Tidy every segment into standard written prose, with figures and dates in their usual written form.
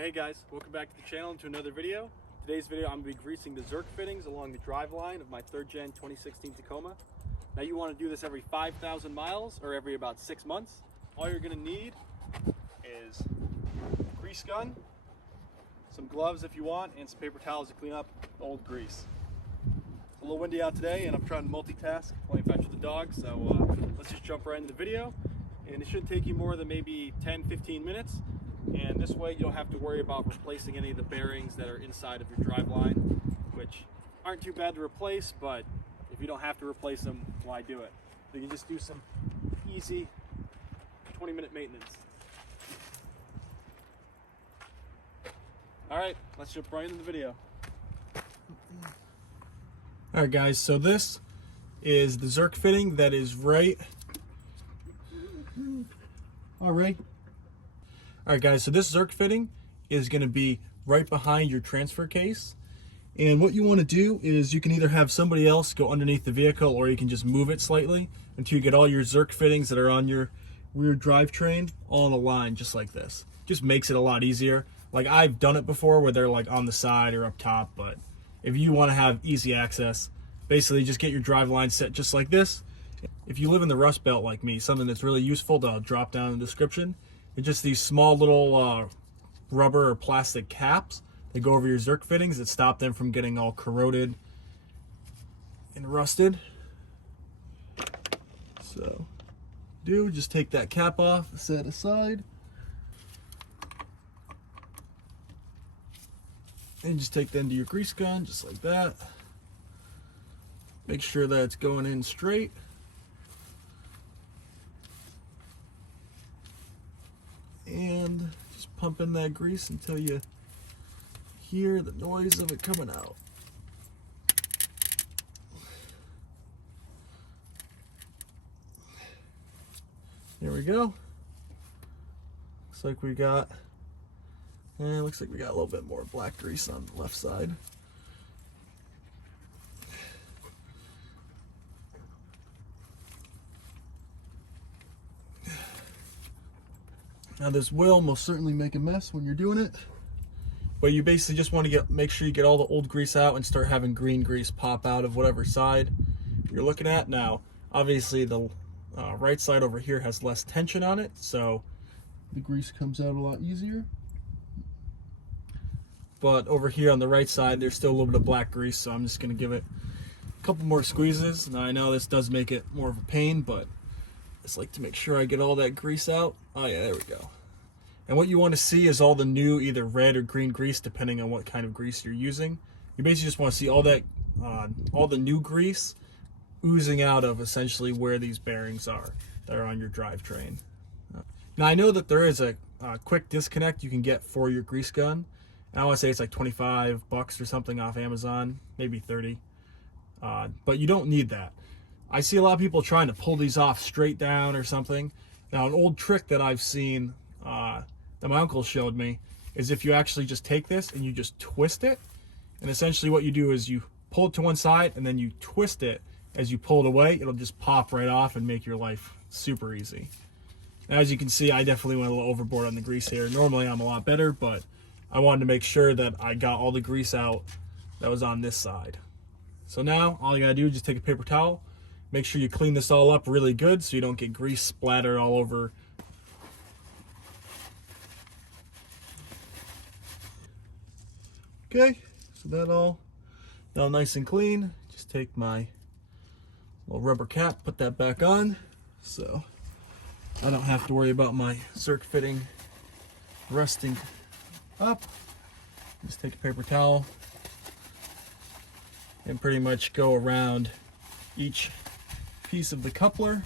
Hey guys, welcome back to the channel and to another video. Today's video I'm going to be greasing the Zerk fittings along the drive line of my 3rd gen 2016 Tacoma. Now you want to do this every 5,000 miles or every about 6 months. All you're going to need is a grease gun, some gloves if you want, and some paper towels to clean up the old grease. It's a little windy out today and I'm trying to multitask, playing fetch with the dog, so let's just jump right into the video. And it shouldn't take you more than maybe 10-15 minutes. And this way you don't have to worry about replacing any of the bearings that are inside of your drive line, which aren't too bad to replace, but if you don't have to replace them, why do it? So you can just do some easy 20-minute maintenance. Alright, let's jump right into the video. Alright guys, so this is the Zerk fitting that is right... Alright guys, so this Zerk fitting is going to be right behind your transfer case. And what you want to do is you can either have somebody else go underneath the vehicle, or you can just move it slightly until you get all your Zerk fittings that are on your rear drivetrain all in a line just like this. Just makes it a lot easier. Like I've done it before where they're like on the side or up top, but if you want to have easy access, basically just get your drive line set just like this. If you live in the Rust Belt like me, something that's really useful that I'll drop down in the description, it's just these small little rubber or plastic caps that go over your Zerk fittings that stop them from getting all corroded and rusted. So, just take that cap off, set it aside, and just take the end of your grease gun, just like that. Make sure that it's going in straight. And just pump in that grease until you hear the noise of it coming out. There we go. Looks like we got a little bit more black grease on the left side. Now this will most certainly make a mess when you're doing it, but you basically just want to make sure you get all the old grease out and start having green grease pop out of whatever side you're looking at. Now, obviously the right side over here has less tension on it, so the grease comes out a lot easier. But over here on the right side, there's still a little bit of black grease, so I'm just going to give it a couple more squeezes. Now I know this does make it more of a pain, but I just like to make sure I get all that grease out. Oh yeah, there we go. And what you want to see is all the new either red or green grease, depending on what kind of grease you're using. You basically just want to see all that, all the new grease oozing out of essentially where these bearings are that are on your drivetrain. Now I know that there is a quick disconnect you can get for your grease gun. And I want to say it's like 25 bucks or something off Amazon, maybe 30. But you don't need that. I see a lot of people trying to pull these off straight down or something. Now, an old trick that I've seen that my uncle showed me is if you actually just take this and you just twist it, and essentially what you do is you pull it to one side and then you twist it as you pull it away, it'll just pop right off and make your life super easy. Now, as you can see, I definitely went a little overboard on the grease here. Normally I'm a lot better, but I wanted to make sure that I got all the grease out that was on this side. So now all you gotta do is just take a paper towel. Make sure you clean this all up really good so you don't get grease splattered all over. Okay, so that all now nice and clean. Just take my little rubber cap, put that back on so I don't have to worry about my Zerk fitting rusting up. Just take a paper towel and pretty much go around each piece of the coupler.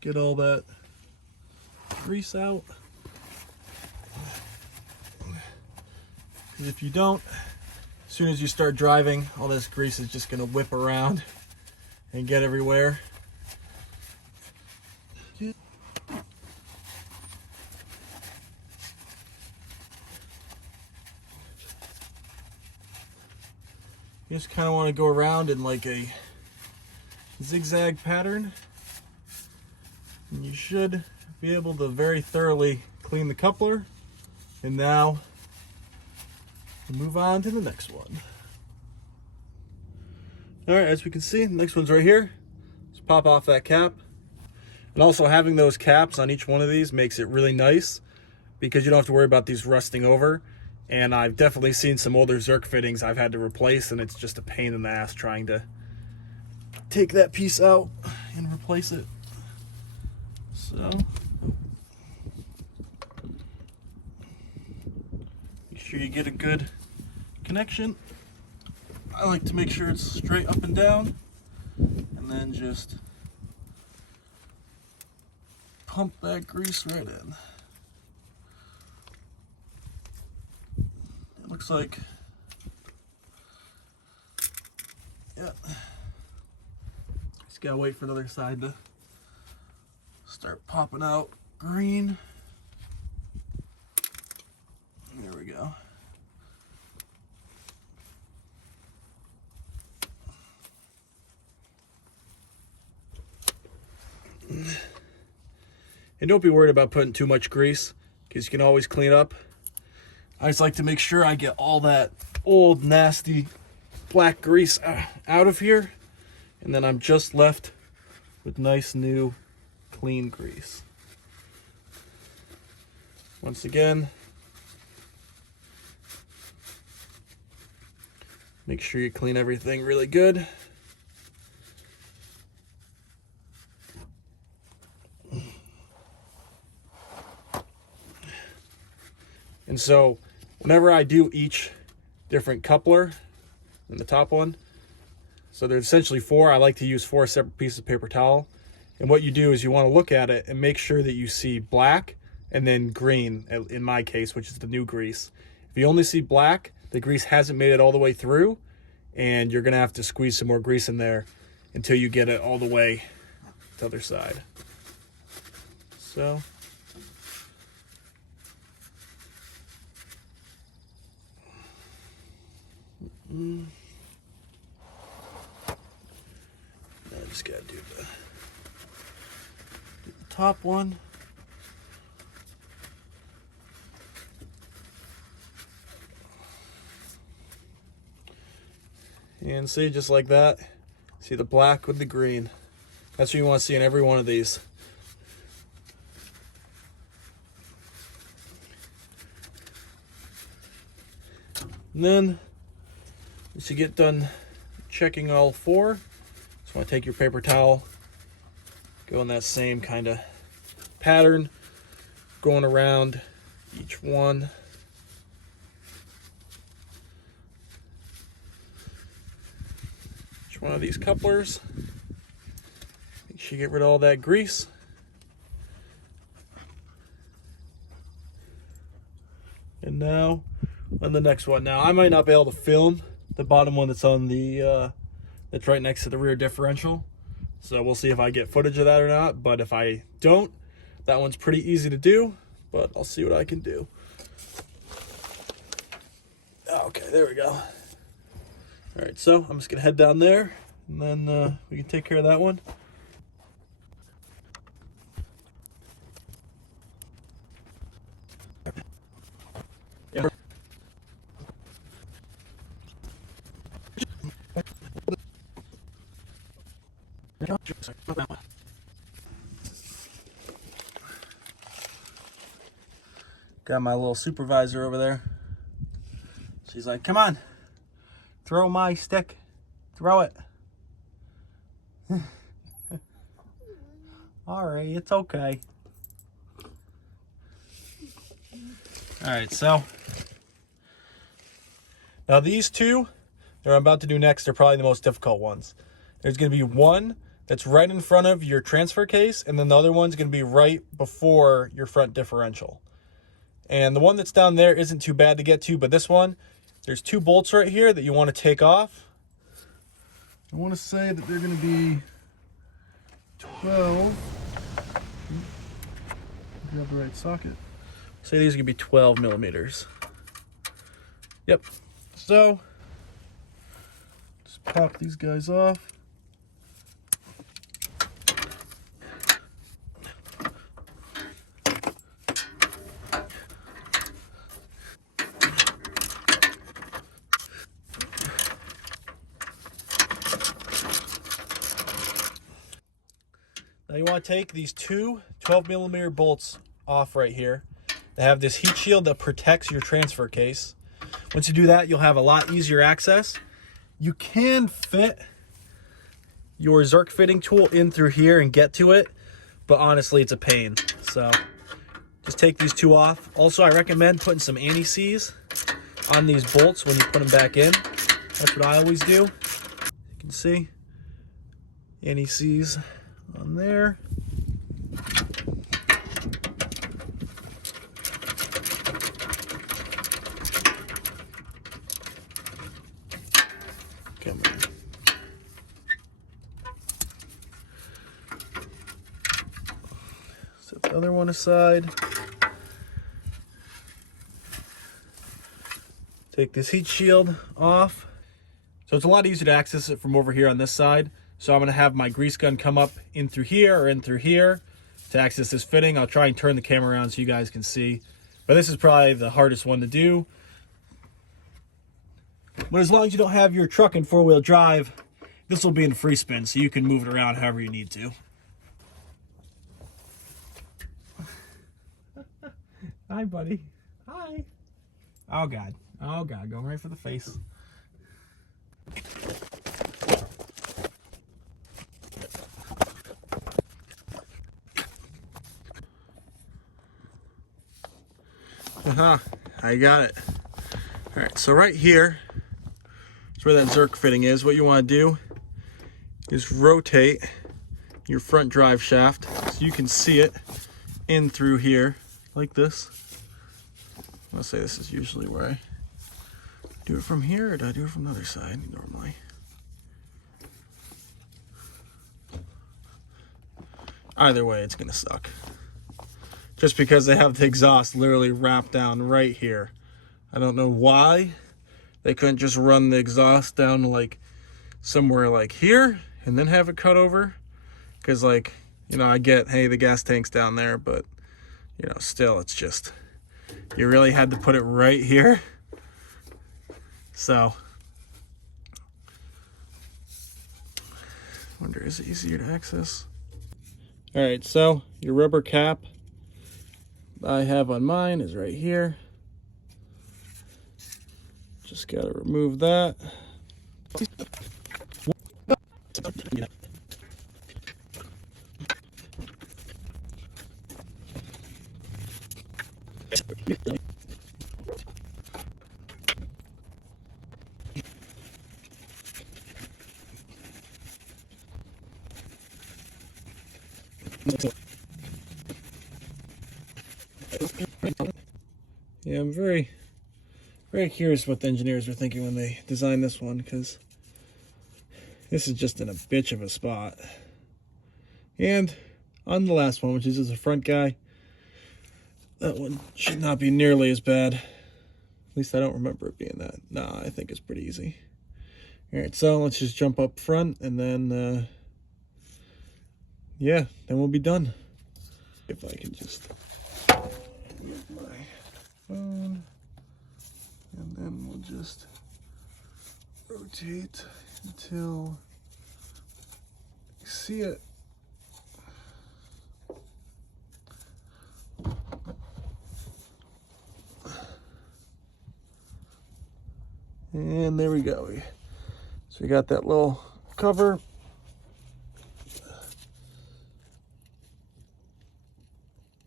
Get all that grease out. Because if you don't, as soon as you start driving, all this grease is just going to whip around and get everywhere. You just kind of want to go around in like a zigzag pattern. And you should be able to very thoroughly clean the coupler, and now we'll move on to the next one. All right, as we can see, the next one's right here. Just pop off that cap. And also having those caps on each one of these makes it really nice because you don't have to worry about these rusting over. And I've definitely seen some older Zerk fittings I've had to replace, and it's just a pain in the ass trying to take that piece out and replace it. So make sure you get a good connection. I like to make sure it's straight up and down, and then just pump that grease right in. It looks like, yeah. Just gotta wait for the other side to start popping out green. There we go. And don't be worried about putting too much grease, because you can always clean up. I just like to make sure I get all that old nasty black grease out of here, and then I'm just left with nice new clean grease. Once again, make sure you clean everything really good. And so whenever I do each different coupler in the top one, so there's essentially 4, I like to use 4 separate pieces of paper towel. And what you do is you want to look at it and make sure that you see black and then green, in my case, which is the new grease. If you only see black, the grease hasn't made it all the way through, and you're going to have to squeeze some more grease in there until you get it all the way to the other side. So I just gotta do the top one. And see, just like that, see the black with the green. That's what you want to see in every one of these. And then, once you get done checking all 4, just want to take your paper towel, go in that same kind of pattern, going around each one. Each one of these couplers. Make sure you get rid of all that grease. And now on the next one. Now I might not be able to film the bottom one that's on the that's right next to the rear differential, so we'll see if I get footage of that or not. But if I don't, that one's pretty easy to do, but I'll see what I can do. Okay, there we go. All right, so I'm just gonna head down there, and then we can take care of that one. Yeah. Got my little supervisor over there. She's like, come on, throw my stick, throw it. All right, it's okay. All right, so now these two that I'm about to do next are probably the most difficult ones. There's going to be one that's right in front of your transfer case, and then the other one's going to be right before your front differential. And the one that's down there isn't too bad to get to, but this one, there's 2 bolts right here that you want to take off. I want to say that they're going to be 12. Grab the right socket. Say these are going to be 12 millimeters. Yep. So, just pop these guys off. Now you want to take these two 12mm bolts off right here. They have this heat shield that protects your transfer case. Once you do that, you'll have a lot easier access. You can fit your Zerk fitting tool in through here and get to it, but honestly, it's a pain. So just take these two off. Also, I recommend putting some anti-seize on these bolts when you put them back in. That's what I always do. You can see anti-seize on there. Come on. Set the other one aside. Take this heat shield off. So it's a lot easier to access it from over here on this side. So I'm gonna have my grease gun come up in through here or in through here to access this fitting. I'll try and turn the camera around so you guys can see. But this is probably the hardest one to do. But as long as you don't have your truck in four-wheel drive, this will be in free spin, so you can move it around however you need to. Hi, buddy. Hi. Oh, God. Oh, God. Going right for the face. I got it. All right, so right here is where that Zerk fitting is. What you want to do is rotate your front drive shaft so you can see it in through here like this. I'll say this is usually where I do it from here, or do I do it from the other side normally? Either way, it's gonna suck. Just because they have the exhaust literally wrapped down right here. I don't know why they couldn't just run the exhaust down like somewhere like here and then have it cut over. Because, like, you know, I get, hey, the gas tank's down there, but, you know, still, it's just, you really had to put it right here. So, wonder, is it easier to access? All right, so your rubber cap I have on mine is right here. Just gotta remove that. Yeah, I'm very curious what the engineers were thinking when they designed this one, because this is just in a bitch of a spot. And on the last one, which is just a front guy, that one should not be nearly as bad. At least I don't remember it being that. Nah, I think it's pretty easy. All right, so let's just jump up front, and then, yeah, then we'll be done. If I can just get my phone, and then we'll just rotate until you see it. And there we go. So we got that little cover.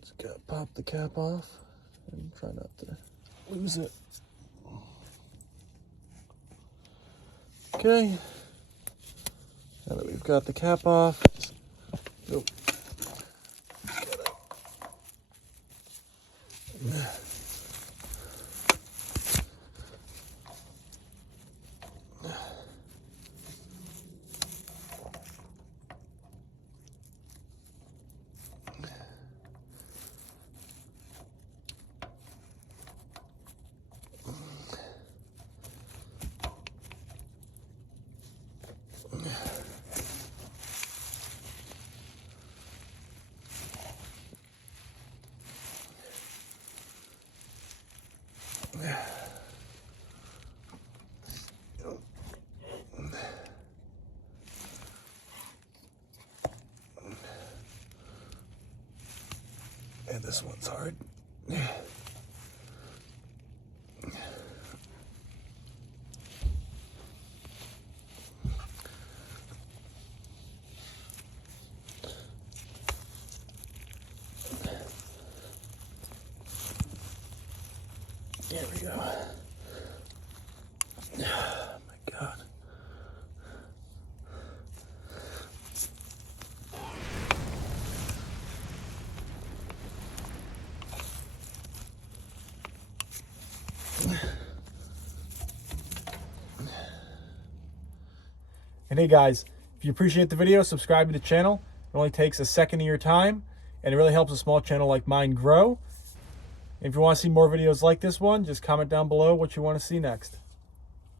Just gotta pop the cap off and try not to lose it. Okay. Now that we've got the cap off, go. And this one's hard. There we go. Oh my God. And hey guys, if you appreciate the video, subscribe to the channel. It only takes a second of your time, and it really helps a small channel like mine grow. If you want to see more videos like this one, just comment down below what you want to see next.